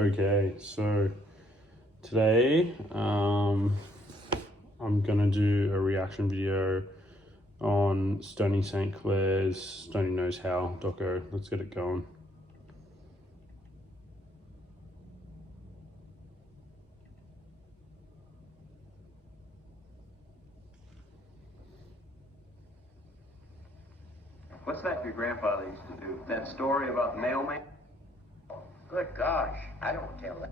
Okay, so today I'm gonna do a reaction video on Stoney St Clair's Stony Knows How doco. Let's get it going. What's that your grandfather used to do? That story about the mailman? Good gosh, I don't tell that.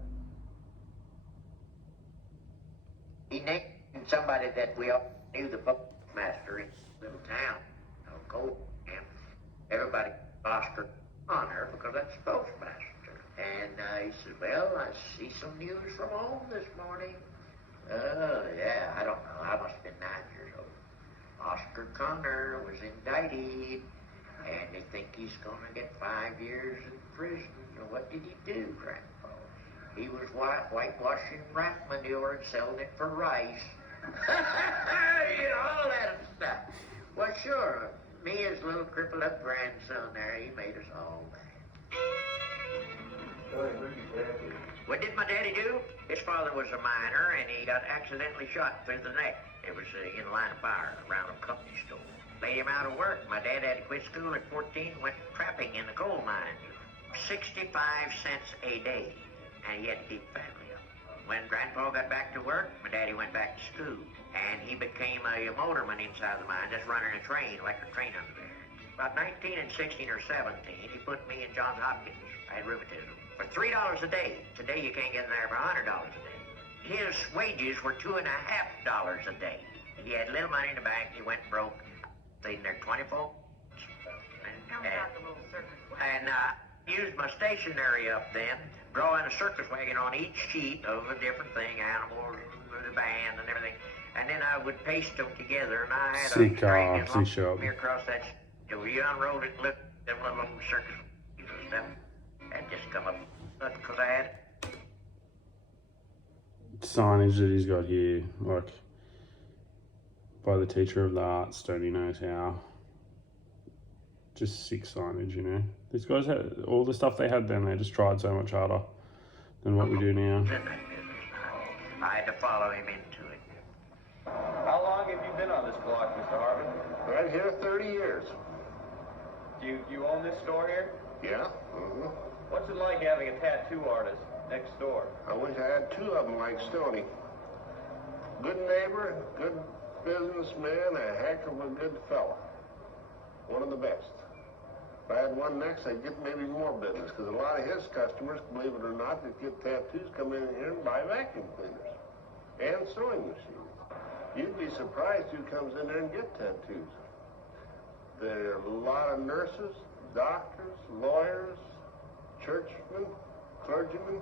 He named somebody that we all knew, the postmaster in the little town of Goldham. Everybody Oscar honor because that's the postmaster. And he said, well, I see some news from home this morning. Oh, yeah, I don't know. I must have been 9 years old. Oscar Connor was indicted, and they think he's going to get 5 years in prison. And what did he do, Grandpa? He was whitewashing rat manure and selling it for rice. You know, all that stuff. Well, sure, me, his little crippled up grandson there, he made us all mad. What did my daddy do? His father was a miner, and he got accidentally shot through the neck. It was in the line of fire around a company store. Laid him out of work. My dad had to quit school at 14, went trapping in the coal mine. 65 cents a day, and he had to keep the family up. When Grandpa got back to work, my daddy went back to school, and he became a motorman inside the mine, just running a train, electric train under there. About 19 and 16 or 17, he put me in Johns Hopkins. I had rheumatism. For $3 a day. Today you can't get in there for $100 a day. His wages were $2.50 a day. He had little money in the bank. He went broke. Stayed in there 24. And used my stationery up then, drawing a circus wagon on each sheet of a different thing, animals, the band, and everything. And then I would paste them together, and I had a string as long as me across that. You unrolled it, look, them little circus stuff, and just come up because I had Signage that he's got here, like by the teacher of the art, Stony Knows How. Just sick signage, you know. These guys had all the stuff they had then. They just tried so much harder than what we do now. I had to follow him into it. How long have you been on this block, Mr. Harvin? Right here, 30 years. Do you own this store here? Yeah. What's it like having a tattoo artist next door? I wish I had two of them like Stony. Good neighbor, good businessman, a heck of a good fella. One of the best. If I had one next, I'd get maybe more business, because a lot of his customers, believe it or not, that get tattoos come in here and buy vacuum cleaners and sewing machines. You'd be surprised who comes in there and get tattoos. There are a lot of nurses, doctors, lawyers, churchmen, clergymen.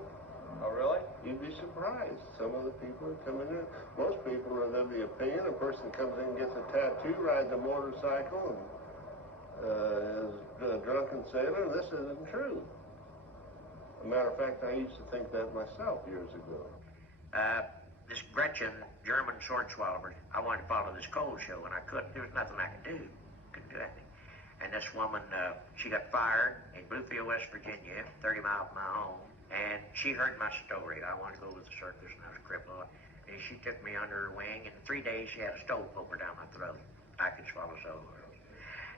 Oh, really? You'd be surprised. Some of the people that come in there, most people are of the opinion a person comes in and gets a tattoo, rides a motorcycle, and is a drunken sailor, and this isn't true. As a matter of fact, I used to think that myself years ago. This Gretchen, German sword swallower, I wanted to follow this coal show, and I couldn't. There was nothing I could do. Couldn't do anything. And this woman, she got fired in Bluefield, West Virginia, 30 miles from my home, and she heard my story. I wanted to go to the circus, and I was crippled. And she took me under her wing, and in 3 days, she had a stove poker down my throat. I could swallow so well.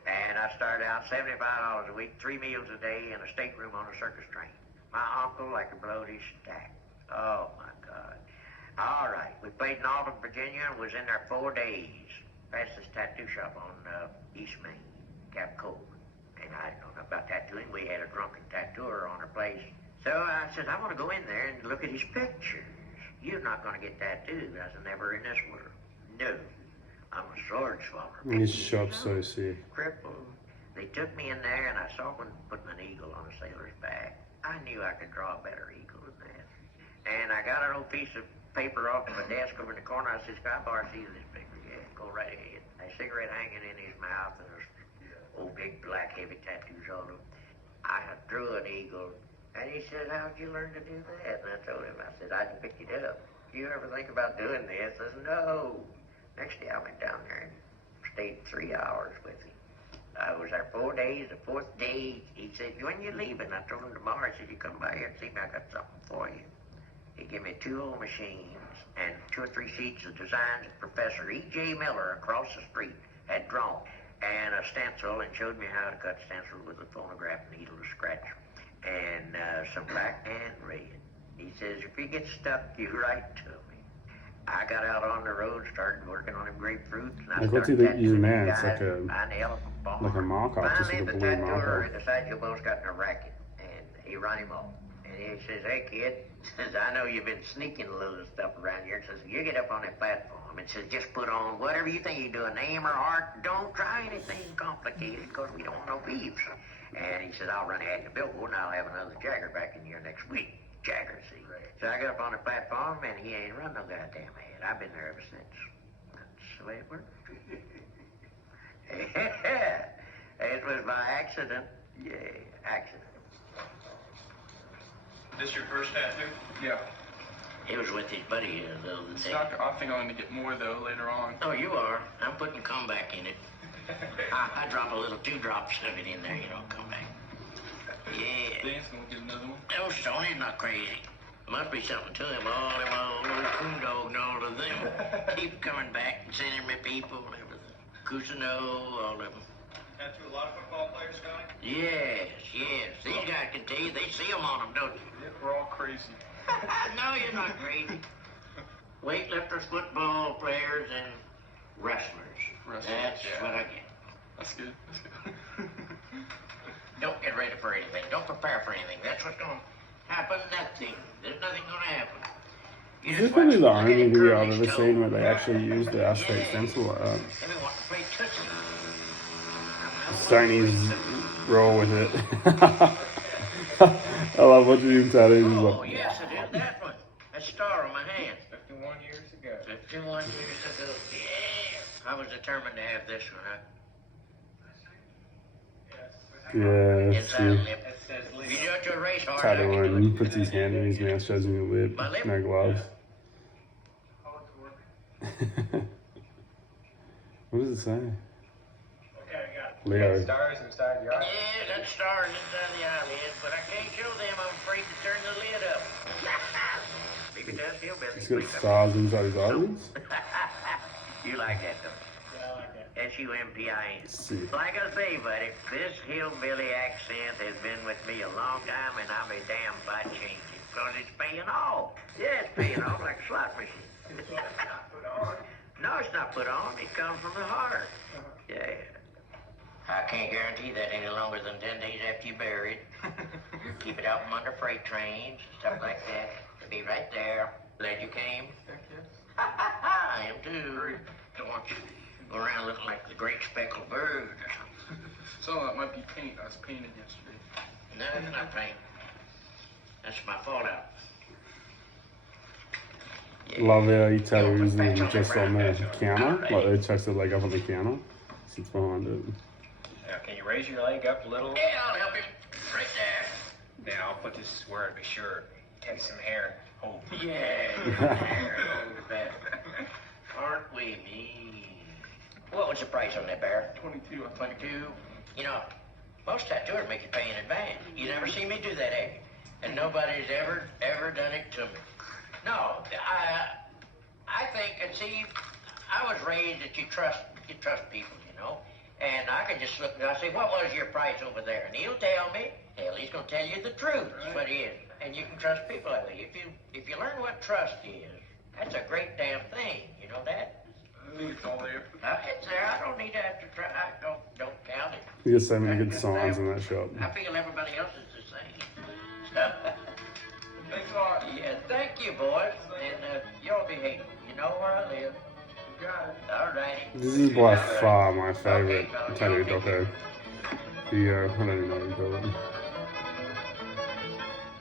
And I started out $75 a week, 3 meals a day, in a stateroom on a circus train. My uncle, like a bloody stack. Oh, my God. All right, we played in Alton, Virginia, and was in there 4 days. Past this tattoo shop on East Main, Cap Cove. And I didn't know nothing about tattooing. We had a drunken tattooer on our place. So I said, I want to go in there and look at his pictures. You're not going to get tattooed. I said, never in this world. No. I'm a sword swallower. His shop's so sick. Crippled. They took me in there, and I saw one putting an eagle on a sailor's back. I knew I could draw a better eagle than that. And I got an old piece of paper off my desk over in the corner. I said, "Can I borrow a seat of this paper?" Yeah, go right ahead. A cigarette hanging in his mouth, and there's old big black heavy tattoos on him. I drew an eagle, and he said, "How'd you learn to do that?" And I told him, I said, "I just picked it up. Do you ever think about doing this?" I said, "No." Next day I went down there and stayed 3 hours with him. I was there 4 days. The fourth day, he said, when you leaving? I told him tomorrow. He said, you come by here and see me. I got something for you. He gave me 2 old machines and 2 or 3 sheets of designs that Professor E.J. Miller across the street had drawn, and a stencil, and showed me how to cut stencil with a phonograph needle to scratch, and some black and red. He says, if you get stuck, you write to me. I got out on the road, started working on them grapefruits, and I Like, what's started he using tattooing there? It's guys like a- behind the elephant barn. like a marker, just Finally, like a the blue tattooer marker. in the sideshow boss got in a racket, and he run him off. And he says, hey, kid, says, I know you've been sneaking a little stuff around here. Says, you get up on that platform and says, just put on whatever you think you're doing, name or art. Don't try anything complicated because we don't want no beefs. And he says, I'll run ahead in the billboard and I'll have another Jagger back in here next week. Jagger, see. So I got up on the platform and he ain't run no goddamn ad. I've been there ever since. That's the way it works. It was by accident. Yeah, accident. This your first tattoo? Yeah. He was with his buddy the other day. I think I'm going to get more, though, later on. Oh, you are. I'm putting comeback in it. I drop a little 2 drops of it in there, you know, comeback. Yeah. Dan's going to get another one. Oh, Stoney's not crazy. Must be something to him. All them old coon dog and all of them keep coming back and sending me people and everything. Cousino, all of them. Tattoo a lot of football players, Stoney? Yes, yes. These guys can tell you, they see them on them, don't you? Yeah, we're all crazy. No, you're not crazy. Weightlifters, football players, and wrestlers. That's yeah. what I get. That's good. That's good. Don't get ready for anything. Don't prepare for anything. That's what's going to happen. Nothing. There's nothing going to happen. You This is just probably watch the them. Look at only him video curl I've his ever toe. seen where they actually used the acetate Yeah. stencil like that. Everyone wants to play Tootsie. Stoney's roll with it. I love watching him tattoos. He's Oh, like, yes, it is. That one. That star on my hand. 51 years ago. 51 years ago. Yeah. I was determined to have this one. yeah, it's Inside true. lip. That says If you do it to a race horse, Tattoo and he puts his hand in his mouth, shows me the lip, My lip? no gloves. What does it say? Okay, I got Leo. stars inside your eye. Yeah, that star's inside the eyelid, but I can't show them. I'm afraid to turn the lid up. Maybe it does feel better. He's got stars inside his eyelids. You like that, don't you? Yeah, I like that. S-U-M-P-I-N. See. Like I say, buddy, this hillbilly accent has been with me a long time, and I'll be damned if I change it, because it's paying off. Yeah, it's paying off like a slot machine. No, it's not put on. It comes from the heart. Yeah. I can't guarantee that any longer than 10 days after you bury it. Keep it out from under freight trains, stuff like that. It'll be right there. Glad you came. I am too. Don't want you to go around looking like the great speckled bird. So that might be paint. I was painting yesterday. No, it's not paint. That's my fallout. Yeah. Love how he tattoos them just on the counter, like they chucks the leg up on the counter, sits behind it. Now, can you raise your leg up a little? Yeah, I'll help him. Right there. Now, I'll put this where it'd be sure. Take some hair. Hold. Yeah. There. Aren't we mean? What was the price on that bear? 22, I think. 22. You know, most tattooers make you pay in advance. You never see me do that, have you? And nobody's ever done it to me. No, I think, and see, I was raised that you trust people, you know. And I can just look and I say, what was your price over there? And he'll tell me. Hell, he's gonna tell you the truth. That's what he is. And you can trust people that way. If you learn what trust is, that's a great damn thing. You know that? It's all there. It's there. I don't need to have to try. I don't count it. He has so many good signs in that shop. I feel everybody else is the same. Thanks a lot. Yeah, thank you, boys. And y'all be hating. You know where I live. You got it. All righty. This is by far my favorite tattoo doco. I don't even know what you call it.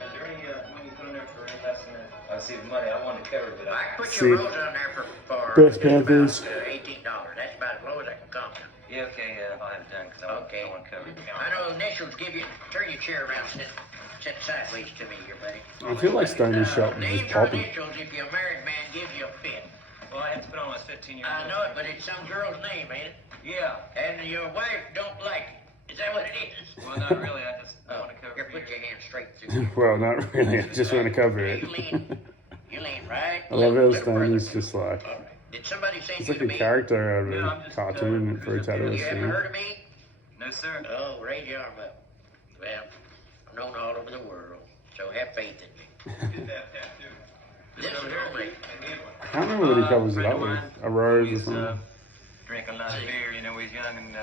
Is there any money put in there for investing in? I see the money. I want to cover it, but I can put See. your rose on there for Best just Panthers. about, $18. That's about as low as I can come to. yeah, okay, I'll have it done because Okay. I want to cover it. I know initials give you. Turn your chair around. Sit sideways to me here, buddy. I feel like Stoney's shop is Names just or popping. initials if you're a married man gives you a fit. Well, I have to put on my 15-year-old. I know it, but it's some girl's name, ain't it? Yeah. And your wife don't like it. Is that what it is? Well, not really. I just want to cover Here, for put you. your hand straight through. Well, not really. I just want to cover it. You lean right. I love how little Stoney's further. just like, All right. Did somebody send it's you like to a me? character out of No, I'm a just, cartoon for a cruising through. You tattooist. haven't Yeah. heard of me? No, sir. Oh, raise your arm up. Well, I'm known all over the world, so have faith in me. Get that tattoo. This is only. I can't remember what he covers it up with. A rose or He's something. drinking a lot of beer, you know, he's young and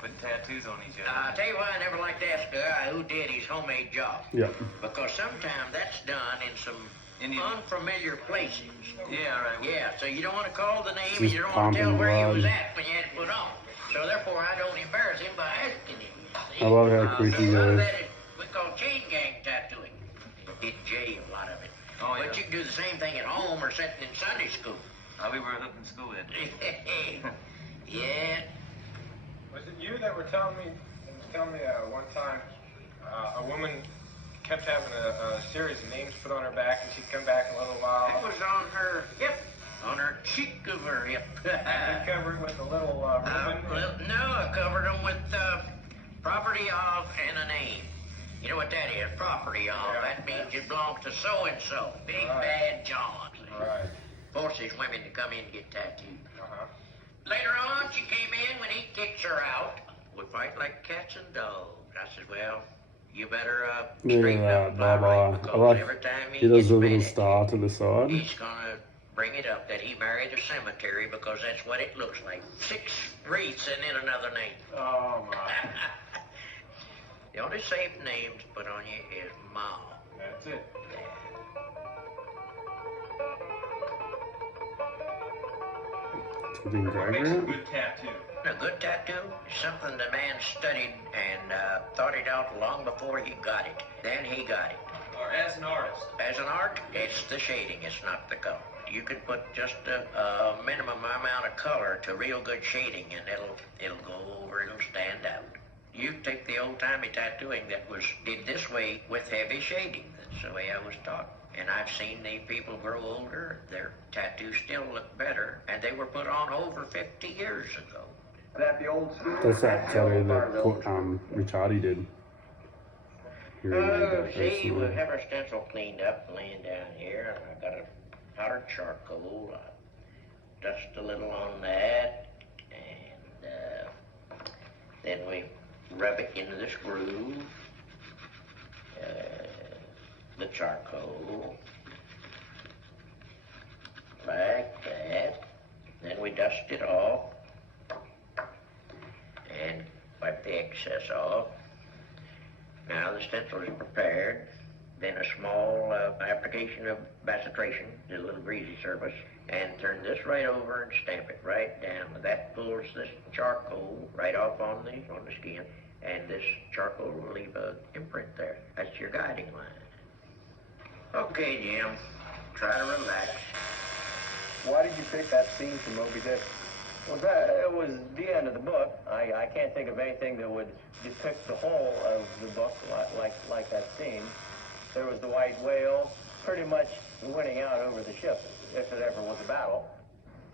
putting tattoos on each other. I'll tell you why I never liked to ask a guy who did his homemade job. Yeah. Because sometimes that's done in some unfamiliar places. Yeah, right. Yeah, so you don't want to call the name and Just you don't want to tell pumping where he blood. was at when you had it put on. So therefore, I don't embarrass him by asking him. you see. I love how quick he So a lot of goes. that is we call chain gang tattooing. Did Jay a lot of it. Oh, But yeah. you can do the same thing at home or sitting in Sunday school. We were up in school then. Yeah. Was it you that were telling me one time a woman kept having a series of names put on her back and she'd come back in a little while It was on her hip, on her cheek of her hip. and cover it with a little ribbon? No, I covered them with property of and a name. You know what that is? Property of. Yeah. That means it belongs to so and so. Big Right. Bad John. Right. Forces women to come in and get tattooed. Uh-huh. Later on, she came in when he kicks her out. We fight like cats and dogs. I said, well, you better Look straighten at up that, and lie right, Baba. I because like every time he does gets the mad little at star to the you, side. he's gonna bring it up that he married a cemetery because that's what it looks like. 6 wreaths and then another name. Oh, my. The only safe name to put on you is Ma. That's it. It's getting What makes a Gregory. good tattoo? A good tattoo is something the man studied and thought it out long before he got it. Then he got it. Or as an artist? As an art, it's the shading, it's not the color. You can put just a minimum amount of color to real good shading and it'll go over, it'll stand out. You take the old-timey tattooing that was did this way with heavy shading. That's the way I was taught. And I've seen the people grow older, their tattoos still look better, and they were put on over 50 years ago. That the old school. That's that the tattoo old that part of Ricciardi did. He remade that See, we recently. have our stencil cleaned up, laying down here, and I got a powdered charcoal. I dust a little on that, and then we rub it into this groove. The charcoal, like that. Then we dust it off and wipe the excess off. Now the stencil is prepared. Then a small application of bacitration, a little greasy surface, and turn this right over and stamp it right down. That pulls this charcoal right off on the skin, and this charcoal will leave an imprint there. That's your guiding line. Okay, Jim, try to relax. Why did you pick that scene from Moby Dick? Well, it was the end of the book. I can't think of anything that would depict the whole of the book like that scene. There was the white whale pretty much winning out over the ship, if it ever was a battle.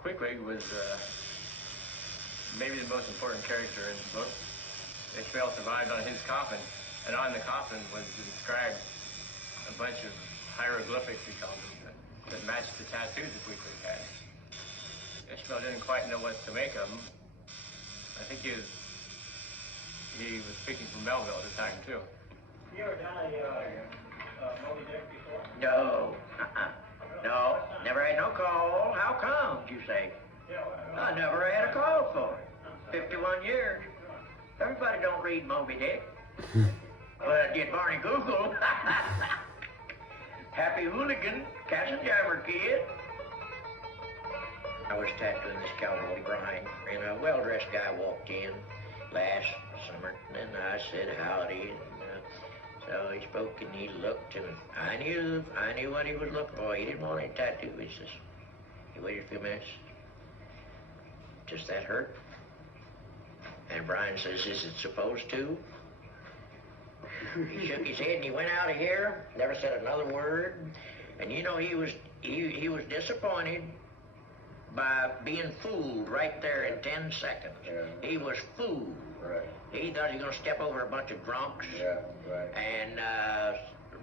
Queequeg was maybe the most important character in the book. Ishmael survived on his coffin, and on the coffin was inscribed a bunch of hieroglyphics, we called them, that matched the tattoos that Queequeg had. Ishmael didn't quite know what to make of them. I think he was speaking from Melville at the time, too. You ever done a Moby Dick before? No, no, never had no call. How come, you say? I never had a call for it. 51 years. Everybody don't read Moby Dick. But did Barney Google? Happy Hooligan, Cash and Jammer Kid. I was tattooing this cowboy grind, and a well-dressed guy walked in last summer, and I said howdy, and so he spoke, and he looked, and I knew what he was looking for. He didn't want any tattoo. He waited a few minutes. Does that hurt? And Brian says, is it supposed to? He shook his head and he went out of here, never said another word. And you know, he was disappointed by being fooled right there in 10 seconds. Yeah. He was fooled. Right. He thought he was going to step over a bunch of drunks. Yeah, right. And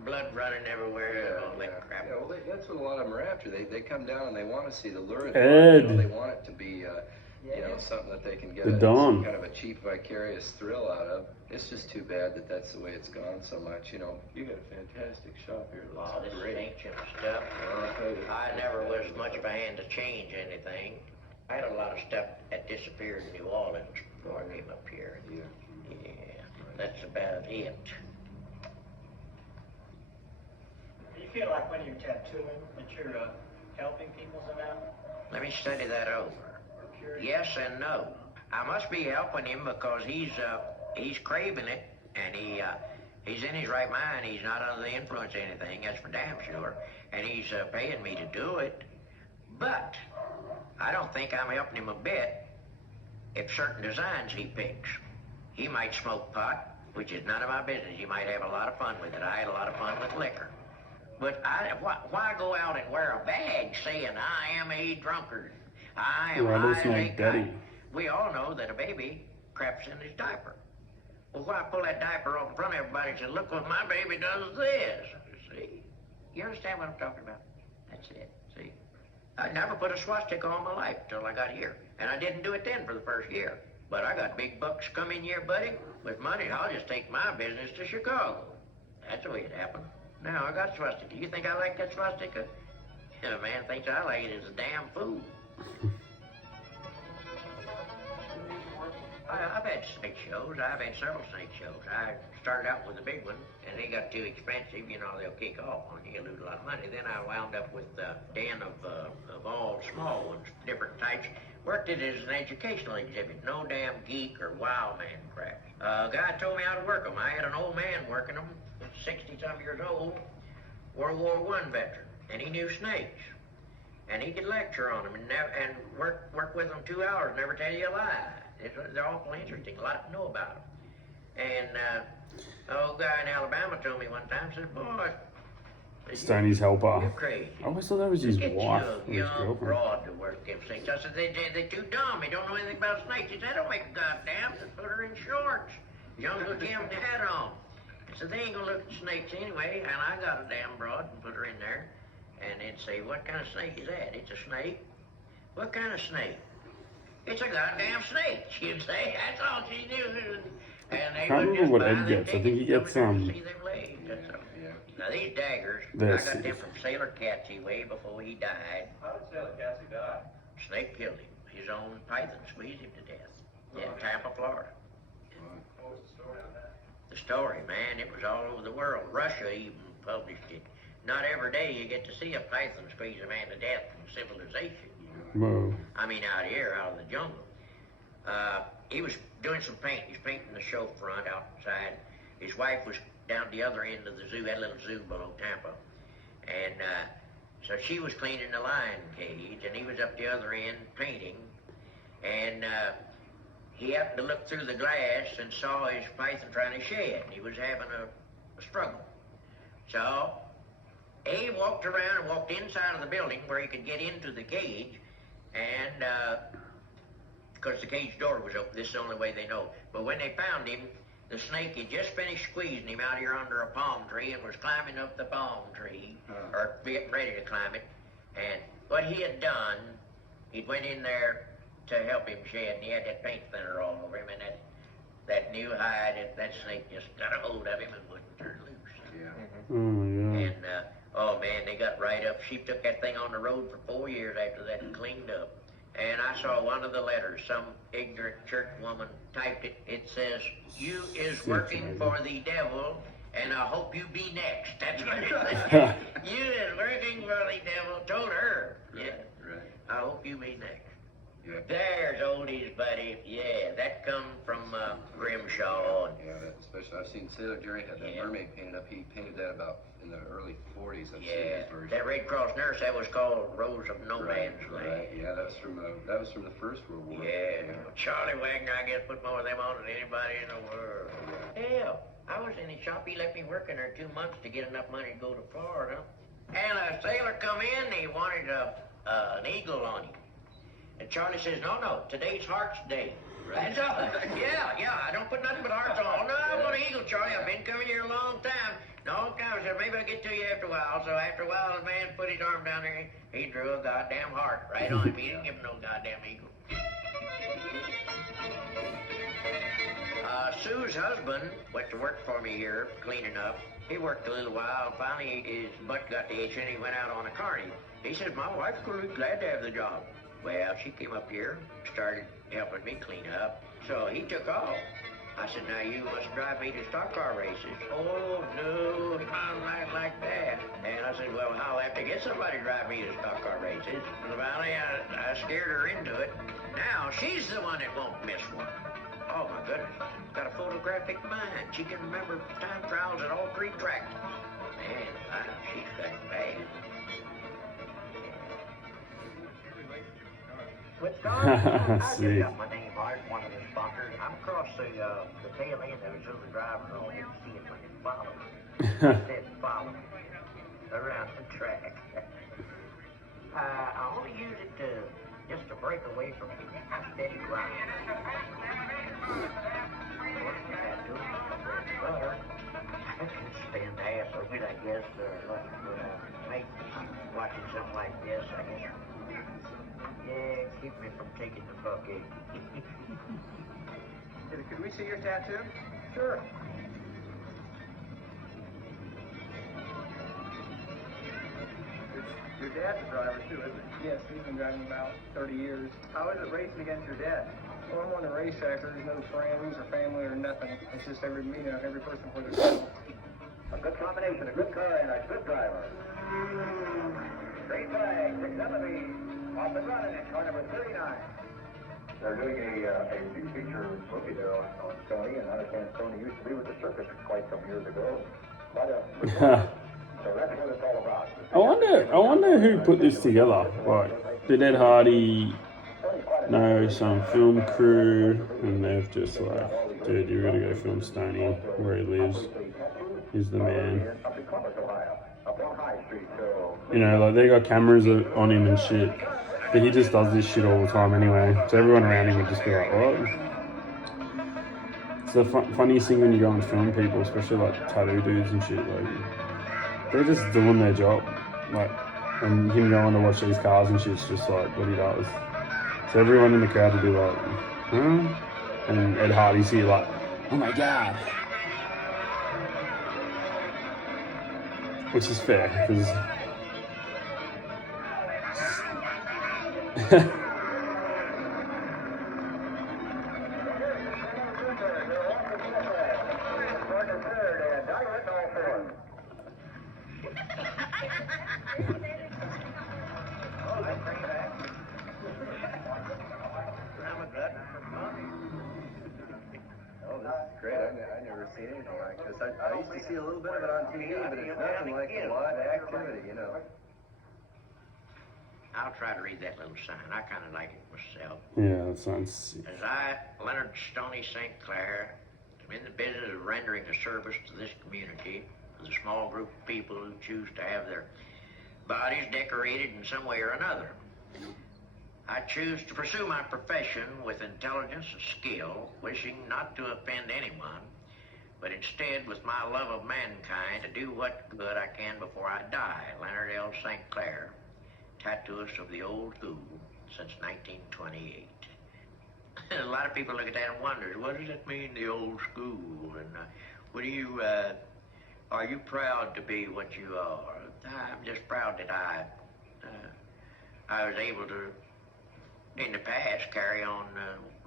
blood running everywhere and all that crap. Yeah, well, that's what a lot of them are after. They come down and they want to see the lure. Ed. They want it to be, something that they can get The some Dawn. kind of a cheap, vicarious thrill out of. It's just too bad that that's the way it's gone so much. You know, you got a fantastic shop here. It looks Oh, this is great. ancient stuff. Well, I'll tell you. I never was much of a hand to change anything. I had a lot of stuff that disappeared in New Orleans before I came up here. Yeah, that's about it. Do you feel like when you're tattooing that you're helping people somehow? Let me study that over. Yes and no. I must be helping him because he's craving it, and he's in his right mind. He's not under the influence of anything, that's for damn sure. And he's paying me to do it. But I don't think I'm helping him a bit if certain designs he picks. He might smoke pot, which is none of my business. He might have a lot of fun with it. I had a lot of fun with liquor. But why go out and wear a badge saying I am a drunkard? I am Rattlesnake Daddy. We all know that a baby craps in his diaper. Well, why pull that diaper off in front of everybody and say, look what my baby does this? See? You understand what I'm talking about? That's it. See? I never put a swastika on my life until I got here. And I didn't do it then for the first year. But I got big bucks coming here, buddy. With money, I'll just take my business to Chicago. That's the way it happened. Now I got swastika. You think I like that swastika? The man thinks I like it as a damn fool. I've had snake shows. I've had several snake shows. I started out with a big one, and they got too expensive. You know, they'll kick off on you. You lose a lot of money. Then I wound up with a den of all small ones, different types. Worked it as an educational exhibit. No damn geek or wild man crap. A guy told me how to work them. I had an old man working them, 60-some years old, World War I veteran, and he knew snakes. And he could lecture on them and work with them 2 hours, never tell you a lie. They're awful interesting, a lot to know about them. And an old guy in Alabama told me one time, said, boy, Stoney's helper. you're crazy. I always thought that was his Get wife you or a his young girlfriend. broad to work them snakes. I said, they're too dumb. They don't know anything about snakes. He said, I don't make a goddamn. Just put her in shorts. Jungle Jim hat on. I said, they ain't gonna look at snakes anyway. And I got a damn broad and put her in there. And they'd say, what kind of snake is that? It's a snake. What kind of snake? It's a goddamn snake, she'd say. That's all she knew. And they I can't would remember just what buy Ed them gets. I think tickets he to gets, come in to see them legs. That's all. Yeah. Now these daggers, They're I got them safe. from Sailor Catsy way before he died. How did Sailor Cassie die? Snake killed him. His own python squeezed him to death in Tampa, Florida. What was the story on that? The story, man, it was all over the world. Russia even published it. Not every day you get to see a python squeeze a man to death from civilization. Whoa. I mean, out here, out of the jungle. He was doing some painting. He was painting the show front outside. His wife was down the other end of the zoo, that little zoo below Tampa. And so she was cleaning the lion cage, and he was up the other end painting. And he happened to look through the glass and saw his python trying to shed. He was having a struggle. So he walked around and walked inside of the building where he could get into the cage, and because the cage door was open, this is the only way they know. But when they found him, the snake had just finished squeezing him out here under a palm tree and was climbing up the palm tree, or getting ready to climb it. And what he had done, he went in there to help him shed, and he had that paint thinner all over him, and that new hide, that snake just got a hold of him and wouldn't turn loose. Yeah. Oh, yeah. And, oh man, they got right up. She took that thing on the road for 4 years after that and cleaned up. And I saw one of the letters, some ignorant church woman typed it. It says, you is working for the devil, and I hope you be next. That's what it said. You is working for the devil. Told her. Right, Yeah. right. I hope you be next. Yeah. There's oldies, buddy. Yeah, that come from Grimshaw. Yeah, that especially I've seen Sailor Jerry had that Yeah. mermaid painted up. He painted that about in the early 40s. I've seen Yeah, his version. that Red Cross nurse, that was called Rose of No Right, Man's Land. right. Yeah, that was from the First World War. Yeah, Charlie Wagner, I guess, put more of them on than anybody in the world. Hell, I was in his shop. He let me work in there 2 months to get enough money to go to Florida. And a sailor come in, he wanted an eagle on him. And Charlie says, no, today's Hearts Day. That's all. Yeah, I don't put nothing but hearts on. Oh, no, I'm on the Eagle, Charlie. I've been coming here a long time. No, I said, maybe I'll get to you after a while. So after a while, the man put his arm down there. He drew a goddamn heart right on him. He didn't give him no goddamn eagle. Sue's husband went to work for me here, cleaning up. He worked a little while. Finally, his butt got to itching. He went out on a carny. He said, my wife's going to be glad to have the job. Well, she came up here, started helping me clean up. So he took off. I said, now you must drive me to stock car races. Oh, no, not like that. And I said, well, I'll have to get somebody to drive me to stock car races. Finally, I scared her into it. Now she's the one that won't miss one. Oh, my goodness. Got a photographic mind. She can remember time trials at all 3 tracks. Man, she's got it bad. With God, I just got my name right, one of the sponsors. I'm across the tail end of it, so the driver will see it when it follows. Instead of following around the track. I only use it just to break away from a steady grind. I can spend ass over it, I guess, make watching something like this, I guess. Yeah, keep me from taking the bucket. Could we see your tattoo? Sure. Your dad's a driver too, isn't he? Yes, he's been driving about 30 years. How is it racing against your dad? Well, I'm on the racetrack. There's no friends or family or nothing. It's just every person for themselves. A good combination, a good car and a good driver. Green flag, 670, off and running at car number 39. They're doing a big feature movie there on Stony, and I understand Stony used to be with the circus quite some years ago. So that's what it's all about. I wonder who put this together. Like, did Ed Hardy know some film crew, and they've just like, dude, you gotta go film Stony where he lives. He's the man. You know, like they got cameras on him and shit, but he just does this shit all the time anyway. So everyone around him would just be like, what? It's the funniest thing when you go and film people, especially like tattoo dudes and shit. Like, they're just doing their job. Like, and him going to watch these cars and shit's just like what he does. So everyone in the crowd would be like, huh? And Ed Hardy's here like, oh my god. Which is fair, because Great, I've never seen anything like this. I used to see a little bit of it on TV, but it's nothing like a live activity, you know. I'll try to read that little sign. I kind of like it myself. yeah, that sounds sick. As I, Leonard Stoney St Clair, am in the business of rendering a service to this community, with a small group of people who choose to have their bodies decorated in some way or another. I choose to pursue my profession with intelligence and skill, wishing not to offend anyone, but instead with my love of mankind to do what good I can before I die. Leonard L. St. Clair, tattooist of the old school since 1928. A lot of people look at that and wonder, what does it mean, the old school? And what do you, are you proud to be what you are? I'm just proud that I was able to, in the past, carry on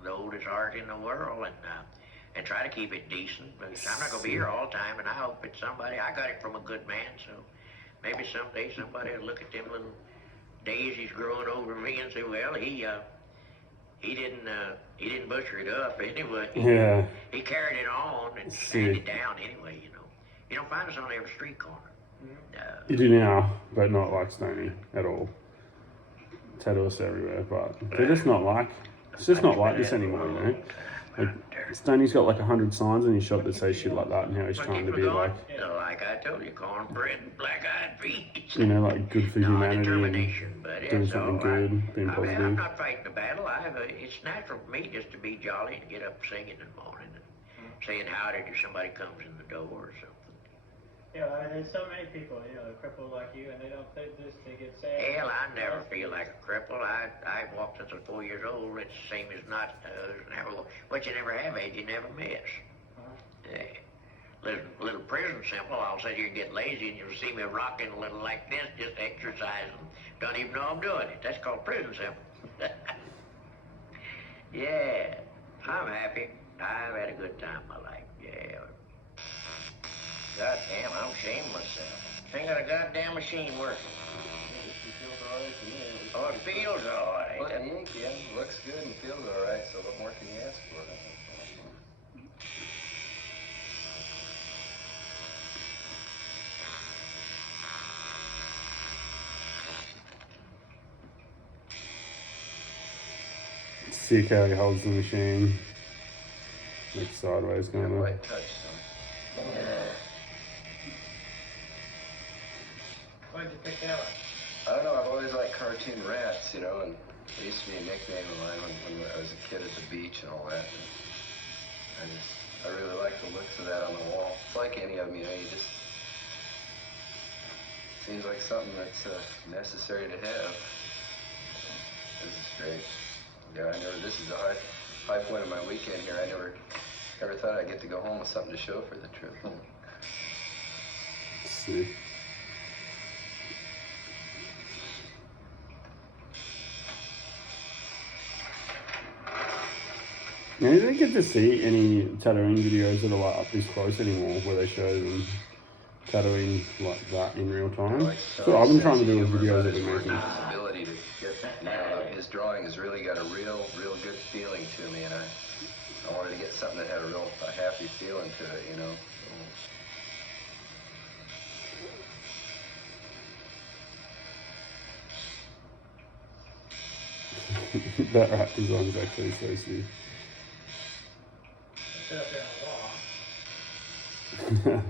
the oldest art in the world and try to keep it decent. But I'm not going to be here all the time, and I hope it's somebody. I got it from a good man, so maybe someday somebody will look at them little daisies growing over me and say, well, he didn't butcher it up anyway. Yeah. He carried it on and sanded it down anyway, you know. You don't find us on every street corner. You do now, but not like Stony at all. Tattooists everywhere, but they're just not like, it's just not like this anymore, you know. Like, Stoney's got like 100 signs in his shop that say shit like that, and how he's trying to be like, like I told you, cornbread and black-eyed peas. You know, like good for humanity and determination, but doing something good, being I'm positive. not fighting the battle. it's natural for me just to be jolly and get up singing in the morning and saying howdy to somebody comes in the door or something. Yeah, I mean, there's so many people, you know, crippled like you, and they don't think this, they get sad. Hell, I never feel like a cripple. I've walked since I was 4 years old. It's the same as not, what you never have, age you never miss. Little prison simple, I'll sit here and get lazy and you'll see me rocking a little like this, just exercising. Don't even know I'm doing it. That's called prison simple. Yeah, I'm happy. I've had a good time in my life, yeah. God damn, I'm ashamed of myself. Ain't got a goddamn machine working. Oh, it feels all right. Put the ink in, looks good and feels all right, so what more can you ask for? Sick how he holds the machine. Like sideways kind of. White touch, so. Why did you pick that one? I don't know, I've always liked cartoon rats, you know, and it used to be a nickname of mine when I was a kid at the beach and all that. And I really like the looks of that on the wall. It's like any of them, you know, you just, seems like something that's necessary to have. This is great. Yeah, this is the high point of my weekend here. I never thought I'd get to go home with something to show for the trip. Let's see. Now, you don't get to see any tattooing videos that are like up this close anymore, where they show them tattooing like that in real time. Like So I've been trying to do with videos that we're making. His ability to get, you know, his drawing has really got a real good feeling to me, and I wanted to get something that had a happy feeling to it, you know. That rat design is actually so sick. Sit up there on the wall.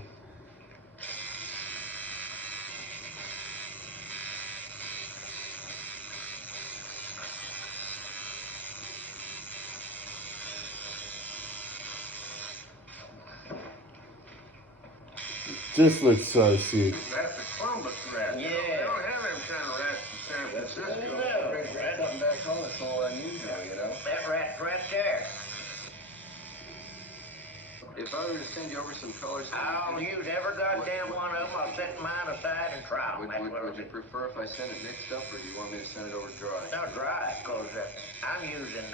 Just looks so sick. That's a Columbus rat. Yeah. They don't have them kind of rats in San Francisco. Something back home that's a little unusual, you know. That rat's right there. If I were to send you over some colors, I'll use every goddamn one of them. I'll set mine aside and try them. would you prefer if I sent it mixed up, or do you want me to send it over dry? No, dry, because I'm using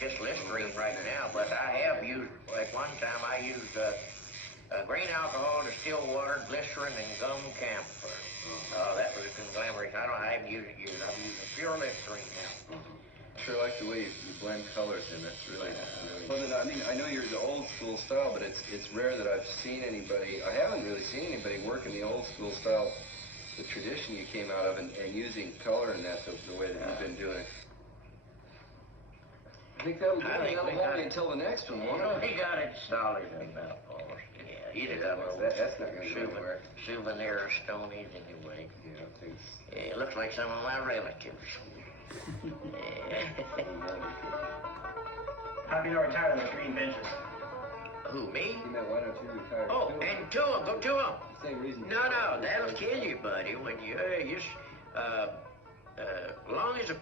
just Listerine right now, but I have used, like one time I used grain alcohol, distilled water, glycerin, and gum camphor. Oh, that was a conglomerate. I haven't used it yet. I'm using pure Listerine now. Sure like the way you blend colors in. That's really. Well, I mean, I know you're the old school style, but it's rare that I've seen anybody. I haven't really seen anybody work in the old school style, the tradition you came out of, and using color in that the way that you've been doing it. I think that'll hold me until the next one, won't it? He got it solid enough, almost. Yeah, he did That's not going to go anywhere. Souvenir Stonies anyway. Yeah, I think. Yeah, it looks like some of my relatives. How have you not retired those green benches? Who, me? You know, why don't you retire? Oh, and to them, go to them. Same reason. No, that'll kill you, buddy. When you long as a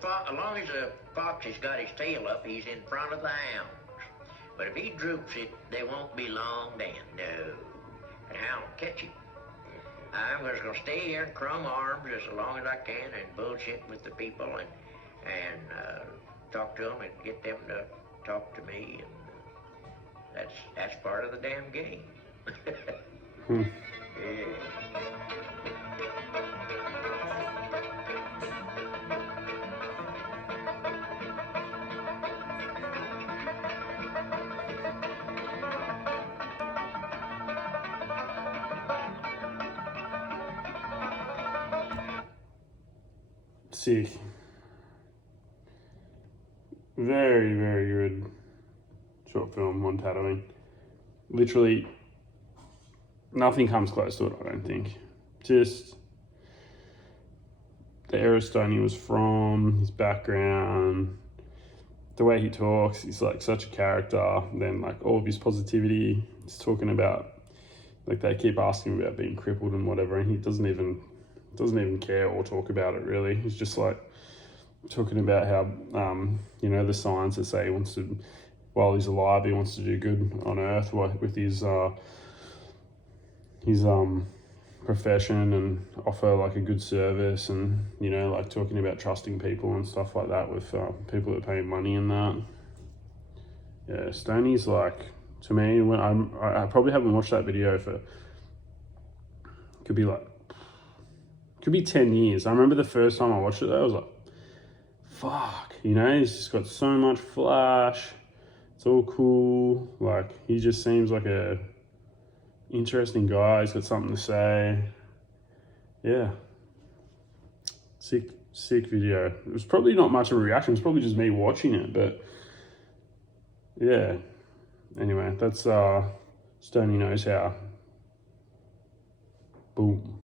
fox has got his tail up, he's in front of the hounds. But if he droops it, they won't be long then. No, and hound will catch him. I'm just gonna stay here and crumb arms as long as I can and bullshit with the people and talk to them and get them to talk to me, and that's part of the damn game. Yeah. Sick. Very, very good short film on tattooing. Literally nothing comes close to it, I don't think. Just the era Stony was from, his background, the way he talks, he's like such a character. Then like all of his positivity, he's talking about, like they keep asking him about being crippled and whatever, and he doesn't even care or talk about it really. He's just like talking about how you know, the signs that say he wants to, while he's alive, he wants to do good on earth with his profession and offer like a good service, and you know, like talking about trusting people and stuff like that with people that pay him money and that. Yeah, Stoney's like, to me, when I probably haven't watched that video for, could be 10 years. I remember the first time I watched it, I was like, fuck, you know, he's just got so much flash. It's all cool. Like, he just seems like a interesting guy. He's got something to say. Yeah. Sick video. It was probably not much of a reaction. It's probably just me watching it, but yeah. Anyway, that's Stony Knows How. Boom.